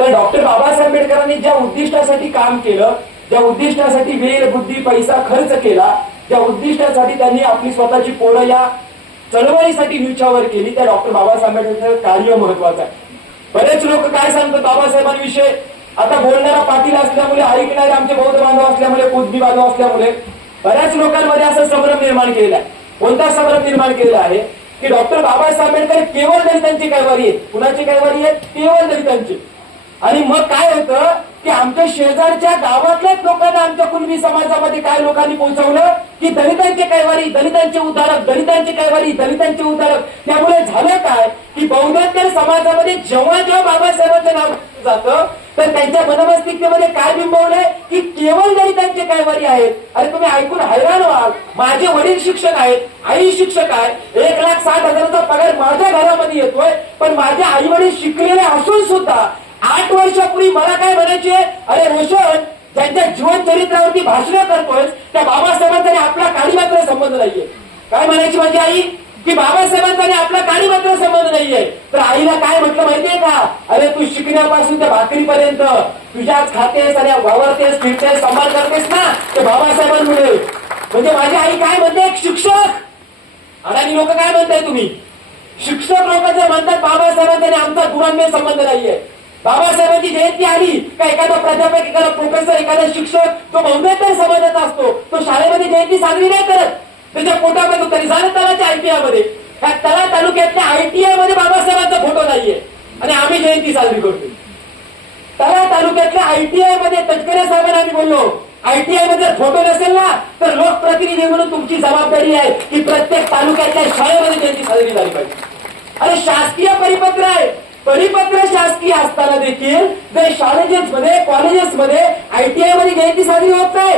तर डॉक्टर बाबासाहेब आंबेडकरांनी ज्या उद्दिष्टासाठी काम केलं, ज्या उद्दिष्टासाठी वेळ बुद्धी पैसा खर्च केला, ज्या उद्दिष्टासाठी त्यांनी आपली स्वतःची पोरं या चळवळीसाठी न्यूच्यावर केली, त्या डॉक्टर बाबासाहेब आंबेडकरांचं कार्य महत्वाचं आहे. बरेच लोक काय सांगतात बाबासाहेबांविषयी, आता बोलणारा पाटील असल्यामुळे, ऐकणारे आमचे बौद्ध बांधव असल्यामुळे, कुजबी बांधव असल्यामुळे बऱ्याच लोकांमध्ये असं संभ्रम निर्माण केलेला आहे. कोणता संभ्रम निर्माण केलेला आहे की डॉक्टर बाबासाहेब आंबेडकर केवळ दलितांची कैवारी आहेत. कुणाची कैवारी आहेत? केवळ दलितांची. आणि मग काय होतं की आमच्या शेजारच्या गावातल्याच लोकांना आमच्या कुणबी समाजामध्ये काय लोकांनी पोहोचवलं की दलितांचे कैवारी, दलितांचे उद्धारक, दलितांचे कैवारी, दलितांचे उद्धारक. त्यामुळे झालं काय की बौद्धांच्या समाजामध्ये जेव्हा जेव्हा बाबासाहेबांचं नाव जातं तर त्यांच्या मनमस्तिष्कामध्ये काय बिंबवलंय की केवळ दलितांचे कैवारी आहेत. अरे तुम्ही ऐकून हैराण व्हाल, माझे वडील शिक्षक आहेत, आई शिक्षक आहे, 1,60,000चा पगार माझ्या घरामध्ये येतोय, पण माझे आई वडील शिकलेले असून सुद्धा 8 वर्षापूर्वी मला काय म्हणायचे, अरे रोशन, ज्यांच्या जीवन चरित्रावरती भाषण करतोय त्या बाबासाहेबांचा आपला काही मात्र संबंध नाहीये. काय म्हणायची माझी आई की बाबासाहेबांचा आपला काही मात्र संबंध नाहीये. तर आईला काय म्हटलं माहितीये का, अरे तू शिकण्यापासून त्या भाकरीपर्यंत तुझ्याच खातेस आणि वावरतेस, फिरतेस, सांभाळ करतेस ना ते बाबासाहेबांमुळे. म्हणजे माझी आई काय म्हणते, एक शिक्षक अडाणी लोक काय म्हणताय तुम्ही, शिक्षक लोक जर म्हणतात बाबासाहेबांचा आमचा दुरान्वय संबंध नाहीये. बाबासाहेबांची जयंती आली का एखादा प्राध्यापक, एखादा प्रोफेसर, एखादा शिक्षक जो बौद्धांतर समाजाचा असतो तो शाळेमध्ये जयंती साजरी नाही करत. त्याच्या पोटामध्ये तरी झालं तलाच्या ITI मध्ये, तला तालुक्यातल्या ITI मध्ये बाबासाहेबांचा फोटो नाहीये आणि आम्ही जयंती साजरी करतो. तला तालुक्यातल्या ITI मध्ये तटकरे साहेबांना आम्ही बोललो, ITI मध्ये जर फोटो नसेल ना तर लोकप्रतिनिधी म्हणून तुमची जबाबदारी आहे की प्रत्येक तालुक्यातल्या शाळेमध्ये जयंती साजरी झाली पाहिजे. अरे शासकीय परिपत्र आहे, परिपत्र शासकीय असताना देखील जर शाळेजेस मध्ये, कॉलेजेस मध्ये, ITI मध्ये जयंती साजरी होत नाही,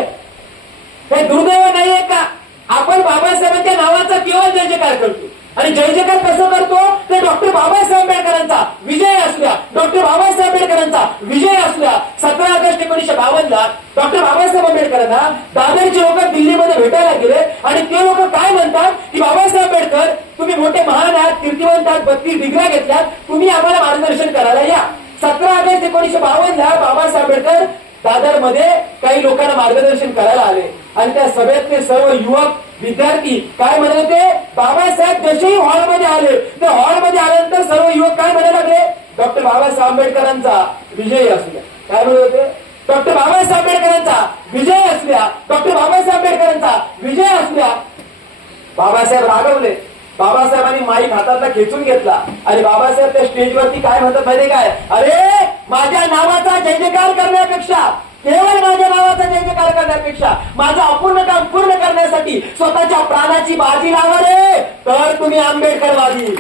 हे दुर्दैव नाहीये का? आपण बाबासाहेबांच्या नावाचा केवळ जय जयकार करतो आणि जय जयकार कसं करतो ते डॉक्टर बाबासाहेब आंबेडकरांचा विजय असल्या, डॉक्टर बाबासाहेब आंबेडकरांचा विजय असल्या. 17 ऑगस्ट 1952 डॉक्टर बाबासाहेब आंबेडकरांना दादरचे लोक दिल्लीमध्ये भेटायला गेले आणि ते लोक काय म्हणतात की बाबासाहेब आंबेडकर तुम्ही मोठे महान आहात, कीर्तिवंत आहात, 32 डिग्र्या घेतल्यात, तुम्ही आम्हाला मार्गदर्शन करायला या. 17 ऑगस्ट 1952 बाबासाहेब आंबेडकर दादरमध्ये काही लोकांना मार्गदर्शन करायला आले आणि त्या सभेतले सर्व युवक विद्यार्थी काय म्हणत होते, बाबासाहेब जसेही हॉलमध्ये आले तर हॉलमध्ये आल्यानंतर सर्व युवक काय म्हणायला लागले, डॉक्टर बाबासाहेब आंबेडकरांचा विजय असल्या. काय म्हणत होते, डॉक्टर बाबासाहेब आंबेडकरांचा विजय असल्या, डॉक्टर बाबासाहेब आंबेडकरांचा विजय असल्या. बाबासाहेब रागवले. बाबासाहेबांनी माईक हातातला खेचून घेतला आणि बाबासाहेब त्या स्टेजवरती काय म्हणतात माहिती काय, अरे माझ्या नावाचा जय जयकार करण्यापेक्षा, केवळ माझ्या नावाचा जय जयकार करण्यापेक्षा माझं अपूर्ण काम पूर्ण करण्यासाठी स्वतःच्या प्राणाची बाजी लावा रे, तर तुम्ही आंबेडकरवादी.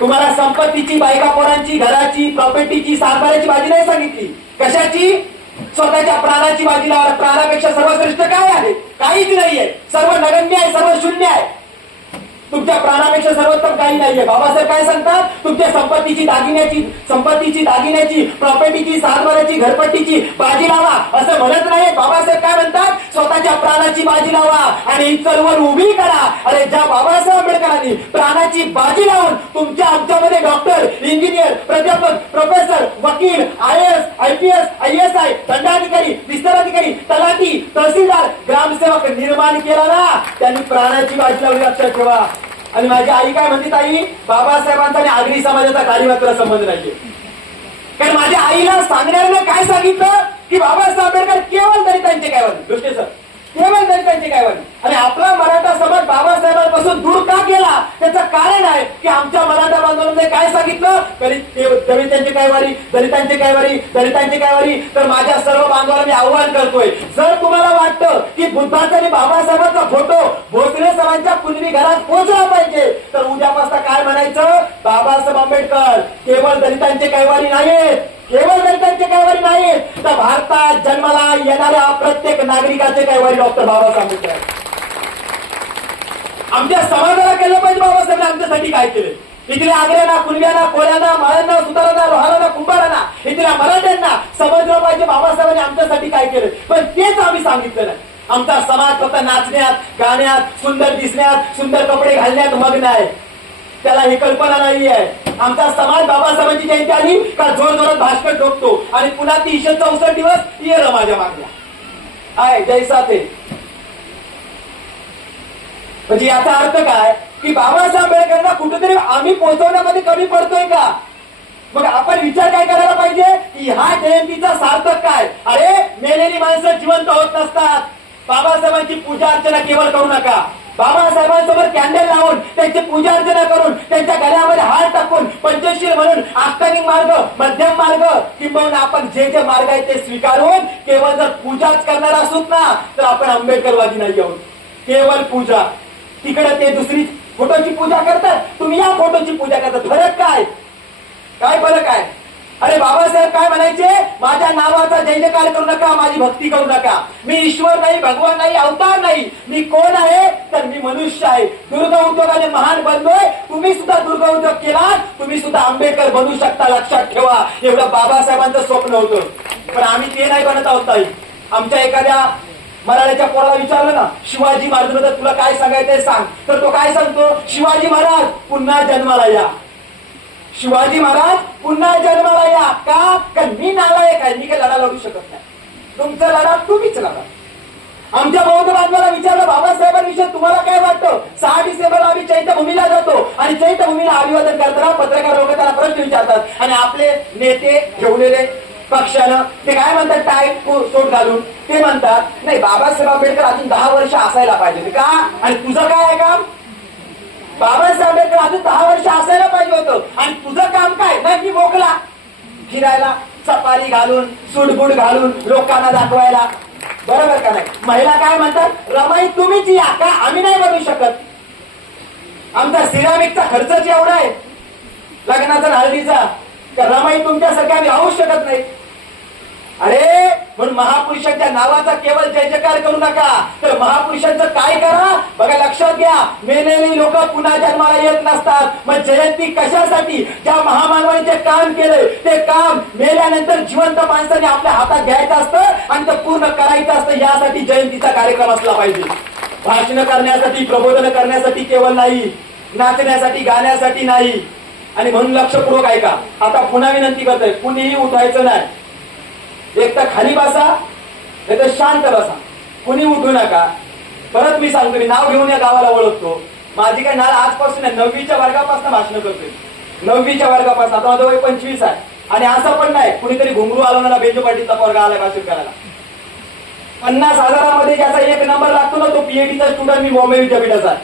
तुम्हाला संपत्तीची, बायका पोरांची, घराची, प्रॉपर्टीची, सातबाऱ्याची बाजी नाही सांगितली. कशाची? स्वतःच्या प्राणाची बाजी लावा. प्राणापेक्षा सर्वश्रेष्ठ काय आहे? काहीच नाहीये. सर्व नगण्य आहे, सर्व शून्य आहे. तुमच्या प्राणापेक्षा सर्वोत्तम काही नाहीये. बाबासाहेब काय सांगतात, तुमच्या संपत्तीची, दागिन्याची, प्रॉपर्टीची, सातबाऱ्याची, घरपट्टीची बाजी लावा असं म्हणत नाही. बाबासाहेब काय म्हणतात, स्वतःच्या प्राणाची बाजी लावा आणि चळवळ उभी करा. अरे ज्या बाबासाहेब आंबेडकरांनी प्राणाची बाजी लावून तुमच्या आमच्यामध्ये डॉक्टर, इंजिनियर, प्राध्यापक, प्रोफेसर, वकील, IAS, IPS, ISI, दंडाधिकारी, विस्तार अधिकारी, तलाठी, तहसीलदार, ग्रामसेवक निर्माण केला ना, त्यांनी प्राणाची बाजी लावली, लक्षात ठेवा. आणि माझी आई काय म्हणते, ताई बाबासाहेबांचा आणि आगरी समाजाचा काही मात्र संबंध नाहीये. कारण माझ्या आईला सांगण्यानं काय सांगितलं की बाबासाहेब आंबेडकर केवळ दलितांचे कैवारी, दृष्टी सर, केवळ दलितांचे कैवारी. आणि आपला मराठा समाज बाबासाहेबांपासून दूर का केला त्याचं कारण आहे की आमच्या मराठा बांधवांमध्ये काय सांगितलं, दलितांचे कैवारी, दलितांचे कैवारी, दलितांचे कैवारी. तर माझ्या सर्व बांधवांना मी आव्हान करतोय, जर तुम्हाला वाटतं की बुद्धाचा आणि बाबासाहेबांचा फोटो भोसले सरांच्या कुणबी घरात पोहोचला पाहिजे तर उद्यापासून काय म्हणायचं, बाबासाहेब आंबेडकर केवळ दलितांचे कैवारी नाहीत, केवळ दलितांचे कैवारी नाहीत, तर भारतात जन्माला येणाऱ्या प्रत्येक नागरिकाचे कैवारी डॉक्टर बाबासाहेब आंबेडकर. आमच्या समाजाला केलं पाहिजे बाबासाहेब आमच्यासाठी काय केले. इथल्या आग्र्यांना, कुणब्यांना, कोळ्यांना, माळ्यांना, सुतारांना, लोहारांना, कुंभारांना, इथल्या मराठ्यांना समजलं पाहिजे बाबासाहेबांनी आमच्यासाठी काय केलं. पण तेच आम्ही सांगितलं नाही. आमचा समाज फक्त नाचण्यात, गाण्यात, सुंदर दिसण्यात, सुंदर कपडे घालण्यात मग्न आहे. त्याला ही कल्पना नाही आहे. आमचा समाज बाबासाहेबांची जयंती आली का जोर जोरात भाषण ठोकतो आणि पुन्हा 364 दिवस ये र माझ्या मागल्या आहे जैसा ते. म्हणजे याचा अर्थ काय की बाबासाहेब आंबेडकरांना कुठेतरी आम्ही पोहोचवण्यामध्ये कमी पडतोय का? मग आपण विचार काय करायला पाहिजे की ह्या जयंतीचा सार्थक काय? अरे मेलेली माणसं जिवंत होत नसतात. बाबासाहेबांची पूजा अर्चना केवळ करू नका. बाबासाहेबांसमोर कॅन्डल लावून त्यांची पूजा अर्चना करून त्यांच्या गळ्यामध्ये हार टाकून पंचशील म्हणून अष्टांगिक मार्ग, मध्यम मार्ग किंबहुना आपण जे जे मार्ग आहेत ते स्वीकारून केवळ जर पूजाच करणार असू ना तर आपण आंबेडकरवादी नाही आहोत. केवळ पूजा. तिकडे ते दुसरी फोटोची पूजा करतात, तुम्ही या फोटोची पूजा करतात. फरक काय? काय फरक आहे? अरे बाबासाहेब काय म्हणायचे? माझ्या नावाचा जय जयकार करू नका, माझी भक्ती करू नका. मी ईश्वर नाही, भगवान नाही, अवतार नाही. मी कोण आहे? तर मी मनुष्य आहे. दुर्ग उद्योगाने महान बनलोय. तुम्ही सुद्धा दुर्ग उद्योग केला, तुम्ही सुद्धा आंबेडकर बनू शकता. लक्षात ठेवा. एवढं बाबासाहेबांचं स्वप्न होतं. पण आम्ही ते नाही बनत आहोत. ताई आमच्या एखाद्या मराठ्याच्या पोराला विचारलं ना शिवाजी महाराजांबद्दल तुला काय सांगायचंय सांग, तर तो काय सांगतो? शिवाजी महाराज पुन्हा जन्माला या. शिवाजी महाराज पुन्हा जन्माला या. का? कारण मी नालायक आहे, मी काही लढा लढू शकत नाही. तुमचा लढा तुम्हीच लढा. आमच्या बौद्ध बांधवाला विचारलं बाबासाहेबांविषयी तुम्हाला काय वाटतं? 6 डिसेंबरला आम्ही चैत्यभूमीला जातो आणि चैत्यभूमीला अभिवादन करताना पत्रकार लोक त्याला प्रश्न विचारतात आणि आपले नेते ठेवलेले पक्षानं ते काय म्हणतात? टाय सोट घालून ते म्हणतात नाही बाबासाहेब आंबेडकर अजून 10 वर्ष असायला पाहिजे. का? आणि तुझं काय आहे काम? बाबासाहेब आंबेडकर अजून 10 वर्ष असायला पाहिजे होतं आणि तुझं काम काय? नाही मी मोकला फिरायला, सफारी घालून, सूटबूट घालून लोकांना दाखवायला. बरोबर का नाही? महिला काय म्हणतात? रमाई तुम्हीच या. का? आम्ही नाही बनवू शकत. आमचा सिरामिकचा खर्चच एवढा आहे लग्नाचा हळदीचा, तर रमाई तुमच्यासारख्या आम्ही राहू शकत नाही. अरे म्हणून महापुरुषांच्या नावाचा केवळ जय जयकार करू नका, तर महापुरुषांचं काय करा? बघा लक्षात घ्या. मेलेली लोक पुन्हा जन्माला येत नसतात. मग जयंती कशासाठी? ज्या महामानवाने जे काम केलंय ते काम मेल्यानंतर जिवंत माणसाने आपल्या हातात घ्यायचं असतं आणि ते पूर्ण करायचं असतं. यासाठी जयंतीचा कार्यक्रम असला पाहिजे. भाषण करण्यासाठी, प्रबोधन करण्यासाठी केवळ नाही, नाचण्यासाठी, गाण्यासाठी नाही. आणि म्हणून लक्षपूर्वक ऐका. आता पुन्हा विनंती करतोय, कुणीही उठायचं नाही. एक तर खाली बसा नाही तर शांत बसा. कुणी उठू नका. परत मी सांगतो, मी नाव घेऊन या गावाला ओळखतो. माझी काय नाळ आजपासून आहे, 9वीच्या वर्गापासून भाषण करतोय. 9वीच्या वर्गापासून. आता माझं वय 25 आहे. आणि असं पण नाही कुणीतरी घुंगरू आला बेंजो पाटीलचा पोरगा आला भाषण करायला. 50,000मध्ये ज्याचा 1 नंबर लागतो ना तो पीएचडीचा स्टुडंट मी बॉम्बे विद्यापीठाचा.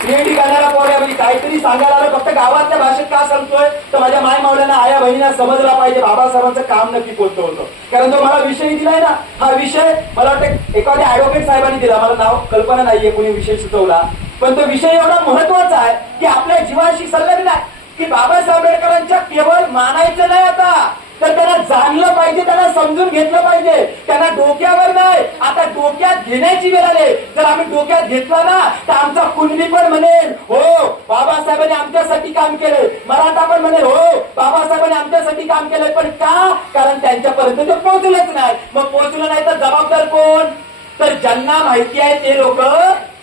पीएचडी करणारा पोरगा म्हणजे काहीतरी सांगायला आलं. फक्त गावातल्या भाषेत का सांगतोय तर माझ्या माय मावल्यांना, आया बहिणींना समजला पाहिजे बाबासाहेबांचं काम नक्की कोणतं होतं. कारण तो मला विषय दिलाय ना, हा विषय मला वाटतं एखाद्या ऍडव्होकेट साहेबांनी दिला. मला नाव कल्पना नाहीये कोणी विषय सुचवला, पण तो विषय एवढा महत्वाचा आहे की आपल्या जीवाशी संलग्न आहे. की बाबासाहेब आंबेडकरांच्या केवळ मानायचं नाही आता, तर त्यांना जाणलं पाहिजे, त्यांना समजून घेतलं पाहिजे. त्यांना डोक्यावर नाही, आता डोक्यात घेण्याची वेळ आली. जर आम्ही डोक्यात घेतला ना तर आमचा कुणबी पण म्हणेल हो बाबासाहेबांनी आमच्यासाठी काम केलंय. मराठा पण म्हणेल हो बाबासाहेबांनी आमच्यासाठी काम केलंय. पण का? कारण त्यांच्यापर्यंत ते पोहोचलंच नाही. मग पोहोचलं नाही तर जबाबदार कोण? तर ज्यांना माहिती आहे ते लोक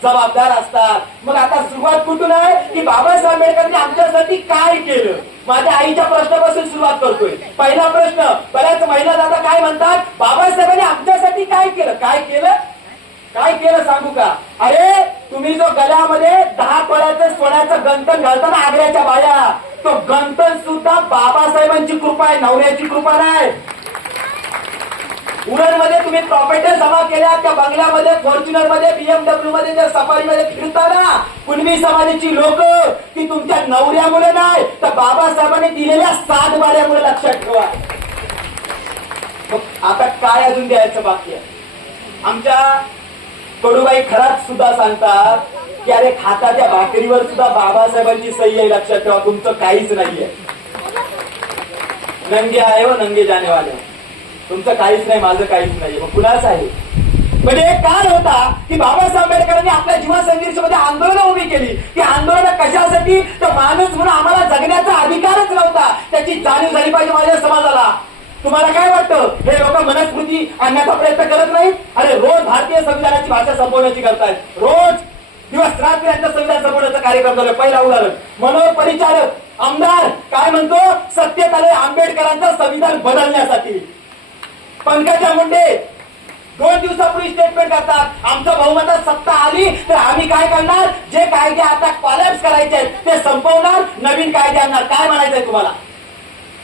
जबाबदार असतात. मग आता सुरुवात कुठून आहे की बाबासाहेब आंबेडकरांनी आमच्यासाठी काय केलं? माझ्या आईच्या प्रश्नापासून सुरुवात करतोय. पहिला प्रश्न, बऱ्याच महिला दादा काय म्हणतात? बाबासाहेबांनी आमच्यासाठी काय केलं? काय केलं? काय केलं सांगू का? अरे तुम्ही जो गळ्यामध्ये 10 तोळ्याचं सोन्याचं गंठण घालताना आग्र्याच्या बाया, तो गंठण सुद्धा बाबासाहेबांची कृपा आहे, नवऱ्याची कृपा नाही. उरणमध्ये तुम्ही प्रॉपर्टी जमा केल्या, त्या बंगल्यामध्ये, फॉर्च्युनर मध्ये, BMW मध्ये, त्या सफारीमध्ये फिरताना कुणबी समाजाची लोक ती तुमच्या नवऱ्यामुळे नाही तर बाबासाहेबांनी दिलेल्या 7 बाऱ्यामुळे. लक्षात ठेवा. आता काय अजून द्यायचं बाकी आहे? आमच्या कडूबाई खरात सुद्धा सांगतात की अरे खाताच्या भाकरीवर सुद्धा बाबासाहेबांची सही आहे. लक्षात ठेवा, तुमचं काहीच नाहीये. नंगे आहे हो नंगे जानेवाले. तुमचं काहीच नाही, माझं काहीच नाही. मग कुणाच आहे? म्हणजे एक काळ होता की बाबासाहेब आंबेडकरांनी आपल्या जीवन संघर्षामध्ये आंदोलन उभी केली. ती आंदोलन कशासाठी? तर माणूस म्हणून आम्हाला जगण्याचा अधिकारच नव्हता, त्याची जाणीव झाली पाहिजे माझ्या समाजाला. तुम्हाला काय वाटतं? हे लोक मनस्मृती आणण्याचा प्रयत्न करत नाहीत? अरे रोज भारतीय संविधानाची भाषा संपवण्याची करतायत. रोज दिवस रात्र यांचा संविधान जपण्याचा कार्यक्रम झाला. पहिला उदाहरण मनोहर परिचारक आमदार काय म्हणतो, सत्तेत आले आंबेडकरांचं संविधान बदलण्यासाठी. पंकजा मुंडे 2 दिवसापूर्वी स्टेटमेंट करतात, आमचं बहुमतात सत्ता आली तर आम्ही काय करणार, जे कायदे आता कॉलॅप्स करायचे आहेत ते संपवणार, नवीन कायदे आणणार. काय म्हणायचंय तुम्हाला?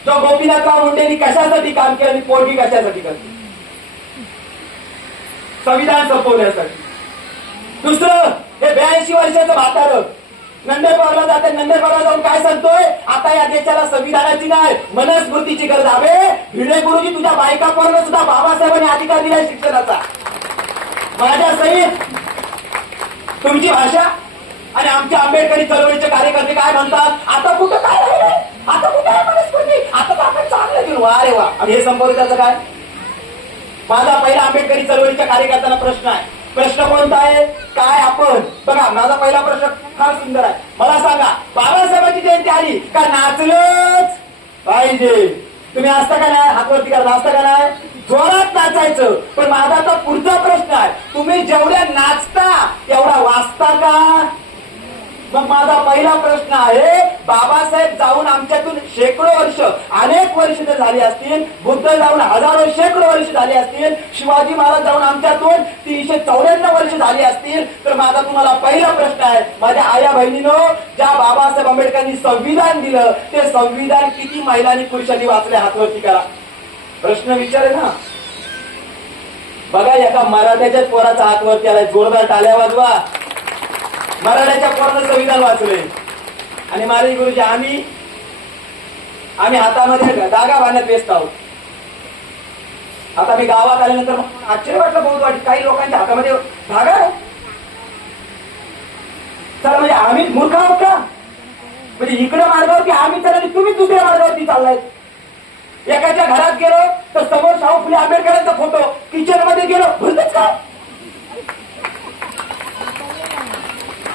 जो गोपीनाथराव मुंडेंनी कशासाठी काम केलं आणि पोरगी कशासाठी करते? संविधान संपवण्यासाठी. दुसरं, हे 82 वर्षाचं म्हातारं नंदुरबारला जाते, नंदुरबारला जाऊन काय सांगतोय, आता या देशाला संविधानाची नाही मनुस्मृतीची गरज आहे. भिडे गुरुजी तुझ्या बायका पोरांना सुद्धा बाबासाहेबांनी अधिकार दिलाय शिक्षणाचा. माझ्या सहित तुमची भाषा आणि आमच्या आंबेडकरी चळवळीचे कार्यकर्ते काय म्हणतात, आता कुठं काय राहिलंय, आता कुठं आहे मनुस्मृती, आता तर आपण चांगलं दिलं. वा रे वा. आणि हे संपवलं त्याचं काय? माझा पहिला आंबेडकरी चळवळीच्या कार्यकर्त्यांना प्रश्न आहे. प्रश्न कोणता आहे? काय आपण बघा, माझा पहिला प्रश्न फार सुंदर आहे. मला सांगा, बाबासाहेबांची जयंती आली का नाचलंच पाहिजे? तुम्ही असता का नाही? हातवरती करा, असता का नाही? जोरात नाचायचं. पण माझा आता पुढचा प्रश्न आहे, तुम्ही जेवढ्या नाचता तेवढा वाचता का? मग माझा पहिला प्रश्न आहे, बाबासाहेब जाऊन आमच्यातून शेकडो वर्ष, अनेक वर्ष जर झाली असतील, बुद्ध जाऊन हजारो शेकडो वर्ष झाली असतील, शिवाजी महाराज जाऊन आमच्यातून 394 वर्ष झाली असतील, तर माझा तुम्हाला पहिला प्रश्न आहे, माझ्या आया बहिणीनो, ज्या बाबासाहेब आंबेडकरांनी संविधान दिलं ते संविधान किती महिलांनी पुरुषांनी वाचले? हातवरती करा. प्रश्न विचारे ना. बघा, एका मराठ्याच्याच पोराचा हातवरती आलाय. जोरदार टाळ्या वाजवा. मराठ्याच्या पोरानं संविधान वाचले. आणि महाराज गुरुजी आम्ही हातामध्ये धागा बांधण्यात व्यस्त आहोत. आता मी गावात आल्यानंतर आश्चर्य वाटलं, बहुत वाटत, काही लोकांच्या हातामध्ये धागा आहे. चला, म्हणजे आम्ही मूर्ख आहोत का? म्हणजे इकडे मार्गावरती आम्ही चालले, तुम्ही दुसऱ्या मार्गावरती चाललाय. एकाच्या घरात गेलो तर समोर शाहू फुले आंबेडकरांचा फोटो, किचन मध्ये गेलो भरतच का?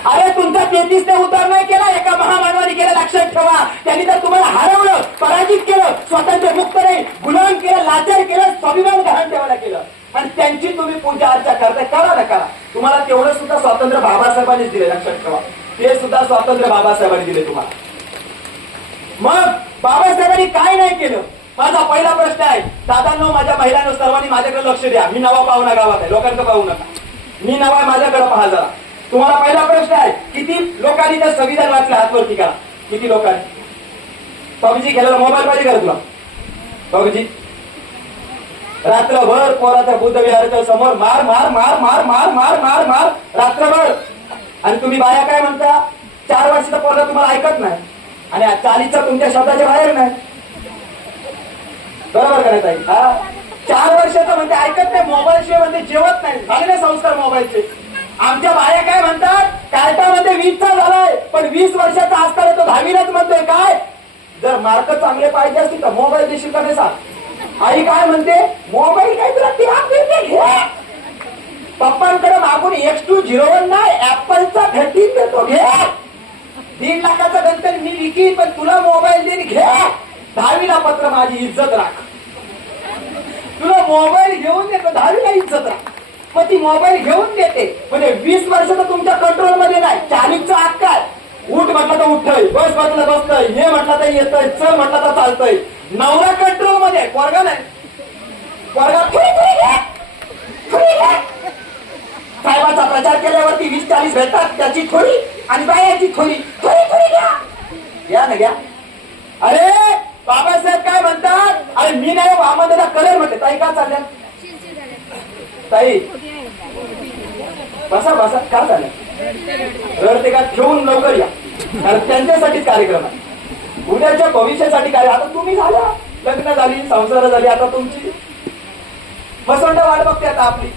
अरे तुमचा 33 ने उद्धार नाही केला, एका महामानवाने केला. लक्षात ठेवा, त्यांनी तर तुम्हाला हरवलं, पराजित केलं, स्वातंत्र्य मुक्त नाही, गुलाम केलं, लाचार केलं, स्वाभिमान गहाण ठेवायला केलं. आणि त्यांची तुम्ही पूजा अर्चा करताय. करा ना करा. तुम्हाला तेवढं सुद्धा स्वातंत्र्य बाबासाहेबांनीच दिले. लक्षात ठेवा, ते सुद्धा स्वातंत्र्य बाबासाहेबांनी दिले तुम्हाला. मग बाबासाहेबांनी काय नाही केलं? माझा पहिला प्रश्न आहे, दादांनो, माझ्या महिलांनो, सर्वांनी माझ्याकडे लक्ष द्या. मी नवा पाहुणा गावात आहे, लोकांचं पाहू नका. मी नवा आहे, माझ्याकडे पहा जरा. तुम्हाला पहिला प्रश्न आहे, किती लोकांनी तर संविधान वाचलं? हातवरती करा. किती लोकांनी? पबजी खेळायला मोबाईल पाहिजे का तुला? पबजी रात्रभर पोराच्या बुद्ध विहाराच्या समोर मार मार मार मार मार मार मार मार रात्रभर. आणि तुम्ही बाया काय म्हणता, 4 वर्षाचा पोरगा तुम्हाला ऐकत नाही आणि 40चा तुमच्या शब्दाच्या बाहेर नाही. बरोबर का नाही ताई? हा, 4 वर्षाचा म्हणते ऐकत नाही, मोबाईल शिवाय म्हणते जेवत नाही. झाले नाही संस्कार मोबाईलचे. आमच्या बाया काय म्हणतात, कार्टामध्ये 20चा झालाय, पण 20 वर्षाचा असताना तो 10वीलाच म्हणतोय. काय, जर मार्क चांगले पाहिजे असतील तर मोबाईल देशील का नाही सांग? आई काय म्हणते, मोबाईल काय तुला घे. पप्पांकडे मागून X201 नाही, ऍपलचा 13 देतो, घे. 1.5 लाखाचा गणपती मी विकीन, पण तुला मोबाईल देईन, घे. 10वीला पत्र, माझी इज्जत राख. तुला मोबाईल घेऊन देतो, 10वीला इज्जत राख. मग ती मोबाईल घेऊन देते, म्हणजे 20 वर्षाचा तुमच्या कंट्रोल मध्ये नाही. 40चा हक्क आहे. उठ म्हटलं तर उठतय, बस म्हटलं बसतय, ये म्हटलं तर येतय, चल म्हटलं तर चालतय. नवरा कंट्रोल मध्ये, पोरगा नाही. पोरगा साहेबाचा प्रचार केल्यावरती 20-40 भेटतात, त्याची थोडी आणि बायाची थोडी घ्या ना घ्या. अरे बाबासाहेब काय म्हणतात, अरे मी नाही वामनदादा कलर म्हणते. ताई का चालल्या? ताई बसा बसा, का चालल्या? रडते का? ठेवून लवकर या, कारण त्यांच्यासाठीच कार्यक्रम आहे. उद्याच्या भविष्यासाठी काय. आता तुम्ही झाला, लग्न झाली, संसार झाली, आता तुमची मसंड वाट बघते आता आपली.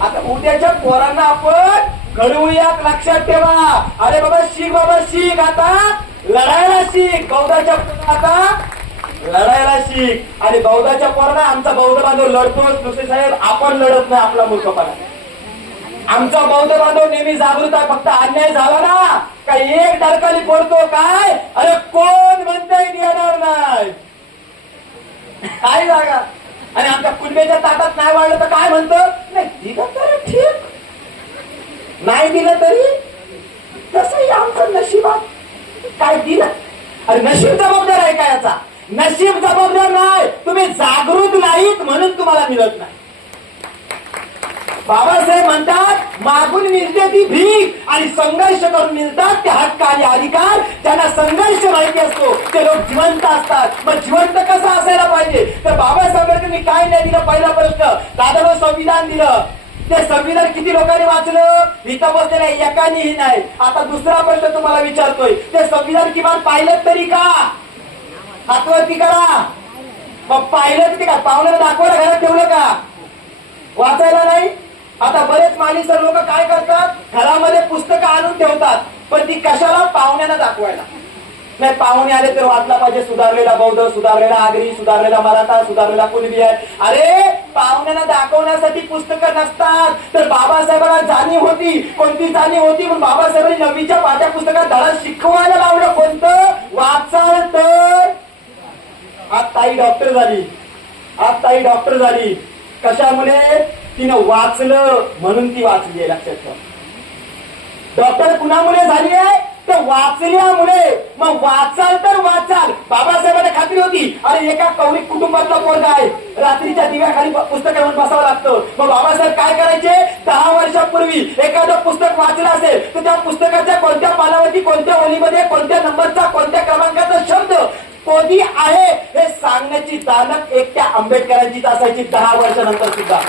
आता उद्याच्या पोरांना आपण घडवूयात. लक्षात ठेवा. अरे बाबा शिक, बाबा शिक, आता लढायला शिक. बौद्धाच्या आता लढायला शिक. आणि बौद्धाच्या पोरांना आमचा बौद्ध बांधव लढतोच. दुसरे साहेब आपण लढत नाही, आपला मूर्खपणा. आमचा बौद्ध बांधव नेहमी जागृत आहे. फक्त अन्याय झाला ना का एक डरकाली पडतो. काय, अरे कोण म्हणताय येणार नाही, काय जागा. आणि आमच्या कुणबेच्या ताटात नाही वाढलं तर काय म्हणतो, नाही दिलं तरी ठीक, नाही दिलं तरी तसंही आमचं नशिबात काय दिलं. अरे नशीब जबाबदार आहे का याचा? नशीब जबाबदार नाही, तुम्ही जागृत नाहीत म्हणून तुम्हाला मिळत नाही. बाबासाहेब म्हणतात मागून मिळते ती भीक आणि संघर्ष करून मिळतात ते हक्क आणि अधिकार. ज्यांना संघर्ष माहिती असतो ते लोक जिवंत असतात. मग जिवंत कसं असायला पाहिजे? तर बाबासाहेबांनी काय नाही दिलं? पहिला प्रश्न, दादा संविधान दिलं. ते संविधान किती लोकांनी वाचलं? इथं बसलेल्या एकानेही नाही. आता दुसरा प्रश्न तुम्हाला विचारतोय, ते संविधान किमान पाहिलं तरी का? हातवरती करा. मग पाहिलं ते का? पाहुण्याला दाखवायला घरात ठेवलं का? वाचायला नाही. आता बरेच मालीसर लोक काय करतात, घरामध्ये पुस्तकं आणून ठेवतात, पण ती कशाला? पाहुण्यांना दाखवायला. नाही, पाहुणे आले तर वाचला पाहिजे सुधारलेला बौद्ध, सुधारलेला आगरी, सुधारलेला मराठा, सुधारलेला कुणबी आहे. अरे पाहुण्यांना दाखवण्यासाठी पुस्तकं नसतात. तर बाबासाहेबांना जाणीव होती. कोणती जाणीव होती? म्हणून बाबासाहेबांनी 9वीच्या पाठ्यपुस्तकात धडा शिकवायला लावलं. कोणतं? वाचाल तर. आज ताई डॉक्टर झाली. आज ताई डॉक्टर झाली कशामुळे? तिनं वाचलं म्हणून ती वाचली आहे. लक्षात ठेवा. डॉक्टर कुणामुळे झाली आहे? तर वाचल्यामुळे. मग वाचाल तर वाचाल. बाबासाहेबांना खात्री होती अरे एका कौरिक कुटुंबातला पोरगा आहे, रात्रीच्या दिव्याखाली पुस्तक घेऊन बसावं लागतं. मग बाबासाहेब काय करायचे? 10 वर्षापूर्वी एखादं पुस्तक वाचलं असेल तर त्या पुस्तकाच्या कोणत्या पानावरती, कोणत्या ओळीमध्ये, कोणत्या नंबरचा, कोणत्या क्रमांकाचा शब्द कधी आहे हे सांगण्याची दानत एकट्या आंबेडकरांचीच असायची 10 वर्षानंतर सुद्धा.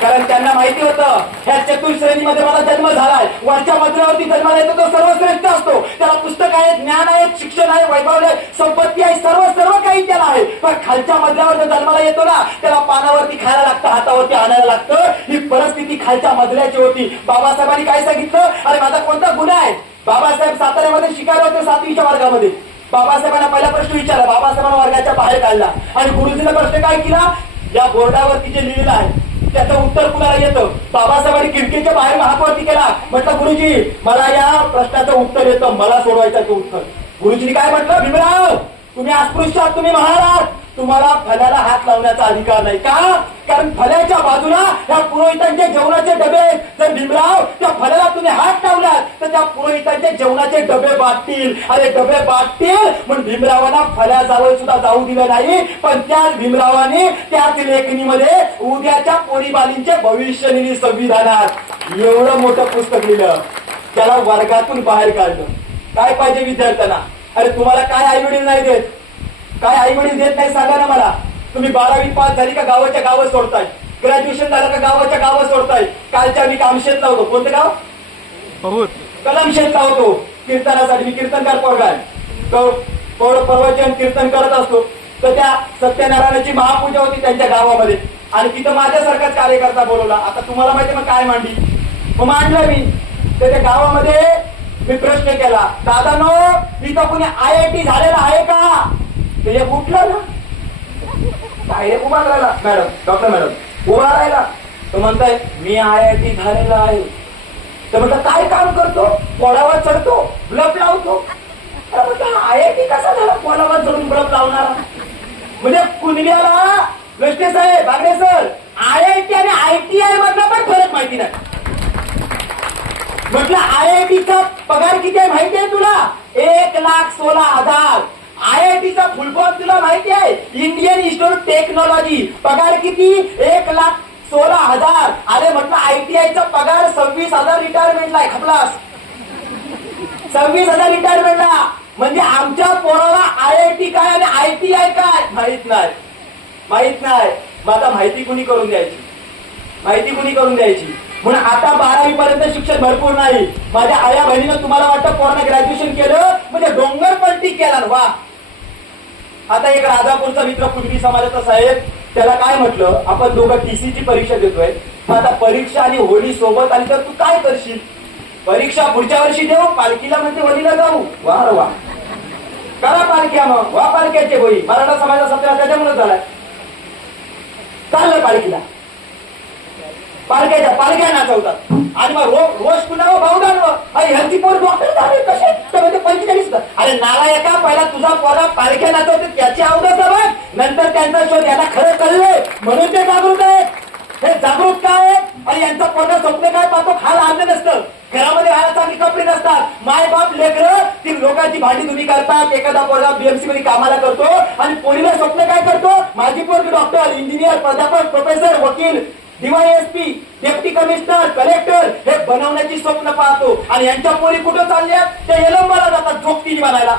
कारण त्यांना माहिती होतं ह्या चतुर्श्रेणीमध्ये मला जन्म झालाय. वरच्या मजल्यावरती जन्माला येतो तो सर्वश्रेष्ठ असतो. त्याला पुस्तक आहेत, ज्ञान आहे, शिक्षण आहे, वैभव आहे, संपत्ती आहे, सर्व काही त्याला आहे. पण खालच्या मजल्यावर जो जन्माला येतो ना त्याला पानावरती खायला लागतं, हातावरती आणायला लागतं. ही परिस्थिती खालच्या मजल्याची होती. बाबासाहेबांनी काय सांगितलं? अरे माझा कोणता गुन्हा आहे? बाबासाहेब साताऱ्यामध्ये शिकायला होते 7वीच्या वर्गामध्ये. बाबासाहेबांना पहिला प्रश्न विचारला, बाबासाहेबांना वर्गाच्या बाहेर काढला आणि गुरुजीने प्रश्न काय केला? या बोर्डावरती जे लिहिलेलं आहे त्याचं उत्तर कुणाला येतं? बाबासाहेबांनी खिडकीच्या बाहेर हातवरती केला. म्हटलं गुरुजी मला या प्रश्नाचं उत्तर येतं, मला सोडवायचं ते उत्तर. गुरुजींनी काय म्हटलं? भीमराव तुम्ही अस्पृश्य आहात, तुम्ही महाराज, तुम्हाला फल्याला हात लावण्याचा अधिकार नाही. का? कारण फल्याच्या बाजूला ह्या पुरोहितांचे जेवणाचे डबे. जर भीमराव त्या फल्याला तुम्ही हात लावलात तर त्या पुरोहितांचे जेवणाचे डबे बाटतील. अरे डबे बाटतील म्हणून भीमरावांना फल्याजवळ सुद्धा जाऊ दिलं नाही. पण त्याच भीमरावांनी त्याच लेखणीमध्ये उद्याच्या पोरीबालींचे भविष्य लिहिली संविधानात. एवढं मोठं पुस्तक लिहिलं, त्याला वर्गातून बाहेर काढलं. काय पाहिजे विद्यार्थ्यांना? अरे तुम्हाला काय आई वडील नाही देत? काय आई वडील देत नाही सांगा ना मला. तुम्ही 12वी पास झाली का गावाच्या गावं सोडताय? ग्रॅज्युएशन झालं का गावाच्या गावं सोडताय? कालच्या मी कामशेतला होतो. कोणतं गाव? कलमशेतला होतो कीर्तनासाठी. मी कीर्तनकार पोरगा आहे. तो प्रवचन कीर्तन करत असतो. तर त्या सत्यनारायणाची महापूजा होती त्यांच्या गावामध्ये आणि तिथं माझ्यासारखाच कार्यकर्ता बोलवला. आता तुम्हाला माहिती मग काय मांडली? मग मांडलं मी. तर त्या गावामध्ये मी प्रश्न केला, दादानो इथं कुणी IIT झालेला आहे का? ते एक उठलं ना, डायरेक्ट उभा राहिला. मॅडम, डॉक्टर मॅडम उभा राहिला. तो म्हणताय मी IIT झालेला आहे. तर म्हटलं काय काम करतो? पोळावर चढतो, बल्ब लावतो. IIT कसा झाला पोळावर चढून बल्ब लावणारा? म्हणजे कुणब्याला लष्टे साहेब, बागडे सर, IIT आणि ITI मधला पण फरक माहिती नाही. म्हटलं IITचा पगार किती आहे माहिती आहे तुला? 1,16,000. IITचा फुल फॉर्म तुला माहिती आहे? Indian institute technology. पगार किती? 1,16,000. अरे म्हटलं ITIचा पगार 26,000 रिटायरमेंटला आहे. खपलास 26,000 रिटायरमेंटला. म्हणजे आमच्या पोराला IIT काय आणि ITI काय माहित नाही. मग आता माहिती कुणी करून द्यायची? म्हणून आता 12वी पर्यंत शिक्षण भरपूर नाही. माझ्या आया बहिणीनं तुम्हाला वाटतं पोरानं ग्रॅज्युएशन केलं म्हणजे डोंगर पलटी केला. वा. आता एक राजापूरचा मित्र कुणबी समाजाचा साहेब, त्याला काय म्हटलं, आपण दोघं TCची परीक्षा देतोय. आता परीक्षा आणि होळी सोबत आली तर तू काय करशील? परीक्षा पुढच्या वर्षी देऊ, पालखीला म्हणते होळीला जाऊ. वा वा, करा पालख्या. मग वा पालख्याचे होई. मराठा समाजाचा सत्रा त्याच्यामुळे झालाय. चाललं पालखीला, पालख्या नाचवतात आणि मग रोज पुन्हा भाऊदान ह्यांची पोर डॉक्टर झाले कसे? तर म्हणजे 45. अरे नालायका, पहिला तुझा पोरा पालख्या नाचवते त्याची अवदत बघ, नंतर त्यांचा शोध. यांना खरं कळलंय म्हणून ते जागृत आहेत. हे जागृत काय आहेत? आणि यांचा पोरगा स्वप्न काय पाहतो? खायला आणलं नसतं, घरामध्ये राहायला चांगली कपडे नसतात, माय बाप लेकरं ती लोकांची भांडी तुम्ही करतात, एखादा पोरगा बीएमसी मध्ये कामाला करतो आणि पोरीला स्वप्न काय करतो, माझी पोरगी डॉक्टर, इंजिनियर, प्राध्यापक, प्रोफेसर, वकील, डीवायएसपी, डेप्टी कमिशनर, कलेक्टर हे बनवण्याची स्वप्न पाहतो. आणि यांच्या पोरी कुठं चालल्यात, त्या यलंबाला जातात जोगती बनायला,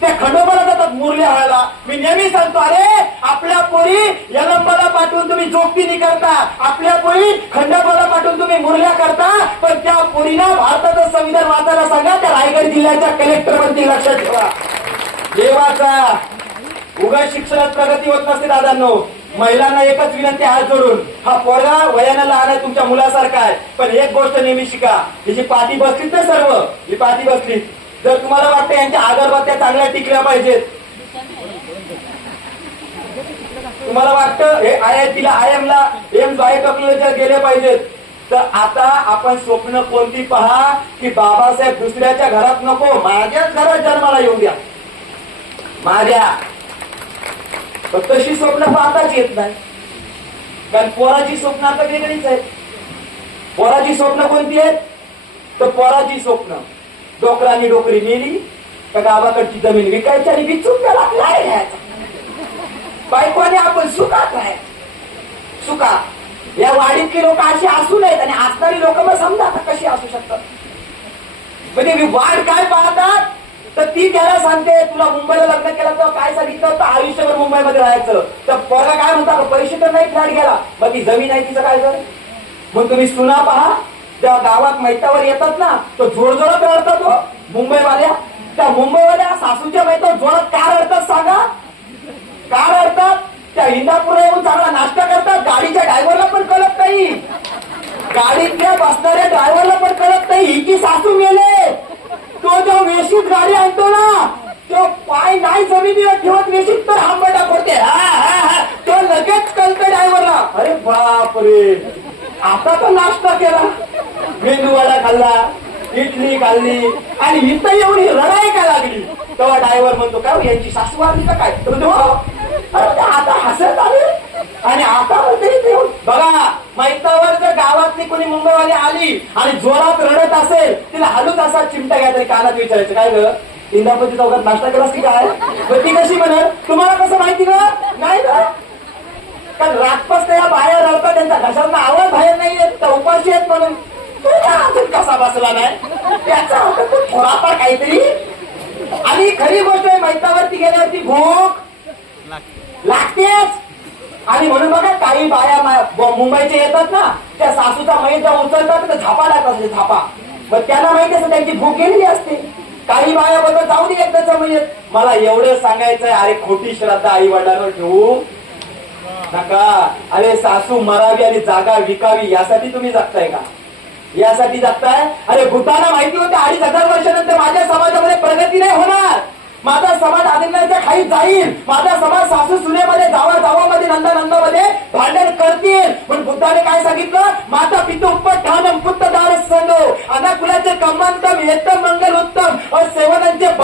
त्या खंडोबाला जातात मुरल्या व्हायला. मी नेहमी सांगतो, अरे आपल्या पोरी यलंबाला पाठवून तुम्ही जोगती करता, आपल्या पोरी खंडोबाला पाठवून तुम्ही मुरल्या करता, पण त्या पोरीला भारताचं संविधान वाचायला सांगा, त्या रायगड जिल्ह्याच्या कलेक्टर बनतील, लक्षात ठेवा. देवाचा उगा शिक्षणात प्रगती होत नसते दादांनो. महिलांना एकच विनंती हात जोडून, हा पोरगा वयानं लहान आहे, तुमच्या मुलासारखा आहे, पण एक गोष्ट नेहमी शिका, हिची पाठी बसलीत ना सर्व, ही पाठी बसली. जर तुम्हाला वाटतं यांच्या अगरबत्त्या चांगल्या टिकल्या पाहिजेत, तुम्हाला वाटतं हे आयआयटीला, आयएमला, एम्स बायोटेक्नॉलॉजीला गेले पाहिजेत, तर आता आपण स्वप्न कोणती पहा की बाबासाहेब दुसऱ्याच्या घरात नको, माझ्याच घरात जन्माला येऊ द्या, माझ्या. पण तशी स्वप्न पाहताच येत नाही, कारण पोराची स्वप्न आता वेगळीच आहेत. पोराची स्वप्न कोणती आहेत, तर पोराची स्वप्न डोकरानी डोकरी नेली तर गावाकडची जमीन विकायची आणि विचून त्याला काय घ्यायचा, बायकोने आपण सुखात आहे, सुखा. या वाडीतली लोक अशी असू नयेत आणि असणारी लोक मग समजा आता कशी असू शकतात. म्हणजे वाढ काय पाहतात, तर ती त्याला सांगते तुला मुंबईला लग्न केलं तर काय सांगितलं, तर आयुष्यभर मुंबईमध्ये राहायचं. तर पोरगा काय म्हणता, पैसे तर नाही फ्लॅट गेला, मग ती जमीन आहे तिचं काय झालं. मग तुम्ही सुना पहा, जेव्हा गावात मैतावर येतात ना, तो जोडजोडत रडतात हो मुंबईवाल्या. त्या मुंबईवाल्या सासूच्या मैतावर जोडत का रडतात सांगा, का रडतात. त्या इंदापूरला येऊन चांगला नाश्ता करतात, गाडीच्या ड्रायव्हरला पण कळत नाही, गाडीतल्या बसणाऱ्या ड्रायव्हरला पण कळत नाही हिची सासू मेले. तो जो वेशीत गाडी आणतो ना, तो पाय नाही जमिनीवर ठेवत वेशीत तर आंबटा पडते, तो लगेच कळतं ड्रायव्हरला, अरे बापरे आता तर नाश्ता केला, मेंदूवडा खाल्ला, इडली खाल्ली आणि इथं येऊन रडाय का लागली. तेव्हा ड्रायव्हर म्हणतो काय यांची सासू वारली का काय, आता हसत आले आणि आता येऊन बघा. मैतावर जर गावातली कोणी मुंबईवाली आली आणि जोरात रडत असेल, तिला हलूच असा चिमटा घ्या तरी कानात विचारायचं, काय ग इंदापूरच्या चौकात नाश्ता केलास की काय, मग ती कशी म्हणेल, तुम्हाला कसं माहिती का नाही का, कारण रातपास या बाहेर रडतात, त्यांच्या घशांना आवाज बाहेर नाही येत, तर उपाशी आहेत म्हणून. अजून कसा बसला नाही, त्याचा अर्थ थोडाफार काहीतरी. आणि खरी गोष्ट आहे, मैतावरती गेल्यावरती भूक लागतेच. आणि म्हणून बघा काही बाया मुंबईचे येतात ना, त्या सासूचा मैत जेव्हा उचलतात तर झापा लागतात, झापा. मग त्यांना माहिती असतं त्यांची भूक गेलेली असते. काही बाया बरोबर जाऊ दे एकदाचा मैत. मला एवढं सांगायचंय, अरे खोटी श्रद्धा आई वडिलांवर ठेवू नका. अरे सासू मरावी आणि जागा विकावी यासाठी तुम्ही जगताय का, यासाठी जगताय. अरे भूताना माहिती होते 2500 वर्षानंतर माझ्या समाजामध्ये प्रगती नाही होणार, माझा समाज आदिनाच्या खाली जाईल, माझा समाज सासू सुनेमध्ये जावामध्ये नंदामध्ये भांडण करतील. पण बुद्धाने काय सांगितलं, माता पितू उपठानम पुत्तदार संगो अनाकुलाचे कमांतम येतम मंगल उत्तम सेवनांचे